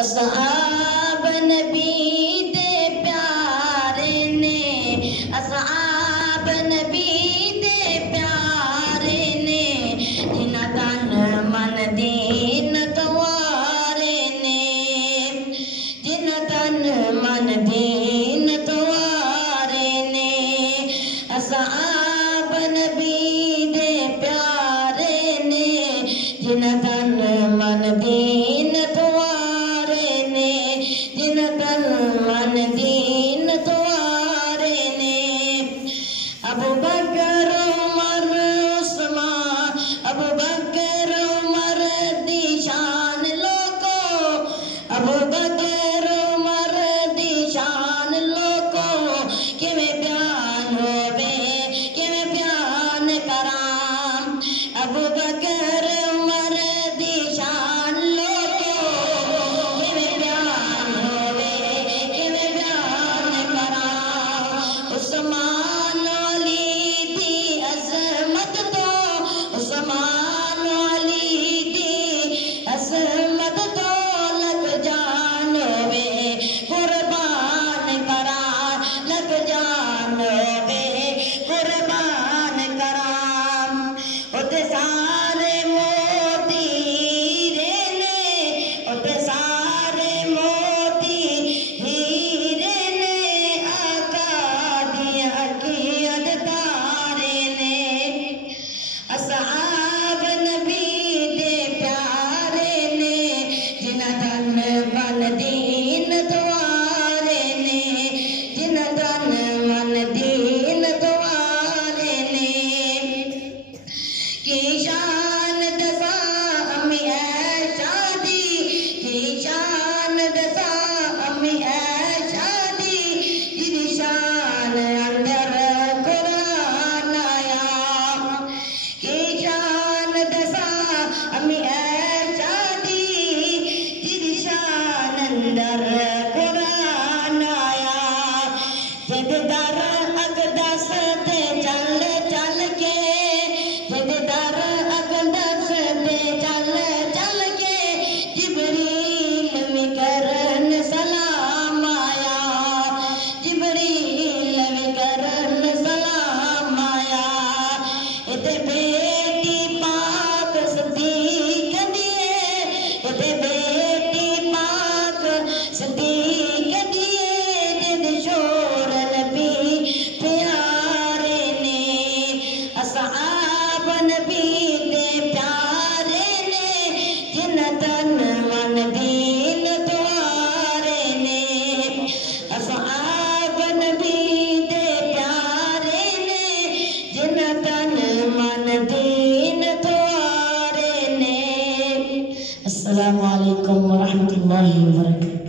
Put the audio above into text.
असहाब नबी दे प्यारे ने, असहाब नबी दे प्यारे ने, जिन्हां तन मन दीन तवारे ने, जिन्हां तन मन दीन तवारे ने। असहाब नबी दे प्यारे ने, जिन्हां तन मन दीन तवारे ने, जिन्हां तन मन दीन तवारे ने। अबू बकर उमर उस्मान, अबू बकर उमर दी शान लोको, अबू बकर उमर दी शान लोको, किवें बयान होवे किवें बयान करां। अबू बकर उमर दी शान लोको, किवें बयान होवे किवें बयान करां। उस्मान अली दी अज़मत तो, उस्मान अली दी अज़मत तो लग जान वे कुर्बान करां, लग जान वे कुर्बान करां। उते सारे मोती हीरे ने, उते सारे मोती हीरे ने, आका दी अखियां दे तारे ने। असहाब नबी दे प्यारे ने, जिन्हां तन मन दीन तवारे ने, जिन्हां तन मन दीन तवारे ने। की शान दसा अम्मी ऐशा दी, की शान दसा अम्मी ऐशा दी, जिदी शान अंदर कुरान आया। की शान दसा अम्मी ऐशा दी, जिदी शान अंदर कुरान आया। जद दर अकदस ते चल चल के, जद दर अकदस ते चल चल के, जिबरील भी करन सलाम आया, जिबरील भी करन सलाम आया। इते बेटी पाक सदीक दिए, इते बेटी पाक सदीक दिए, जिद शोर नबी प्यारे ने। असहाब नबी दे प्यारे ने, जिन्हां तन मन दीन तवारे ने। असहाब नबी दे प्यारे ने, जिन्हां तन मन दीन तवारे ने। अस्सलामु अलैकुम व रहमतुल्लाहि व बरकातहू।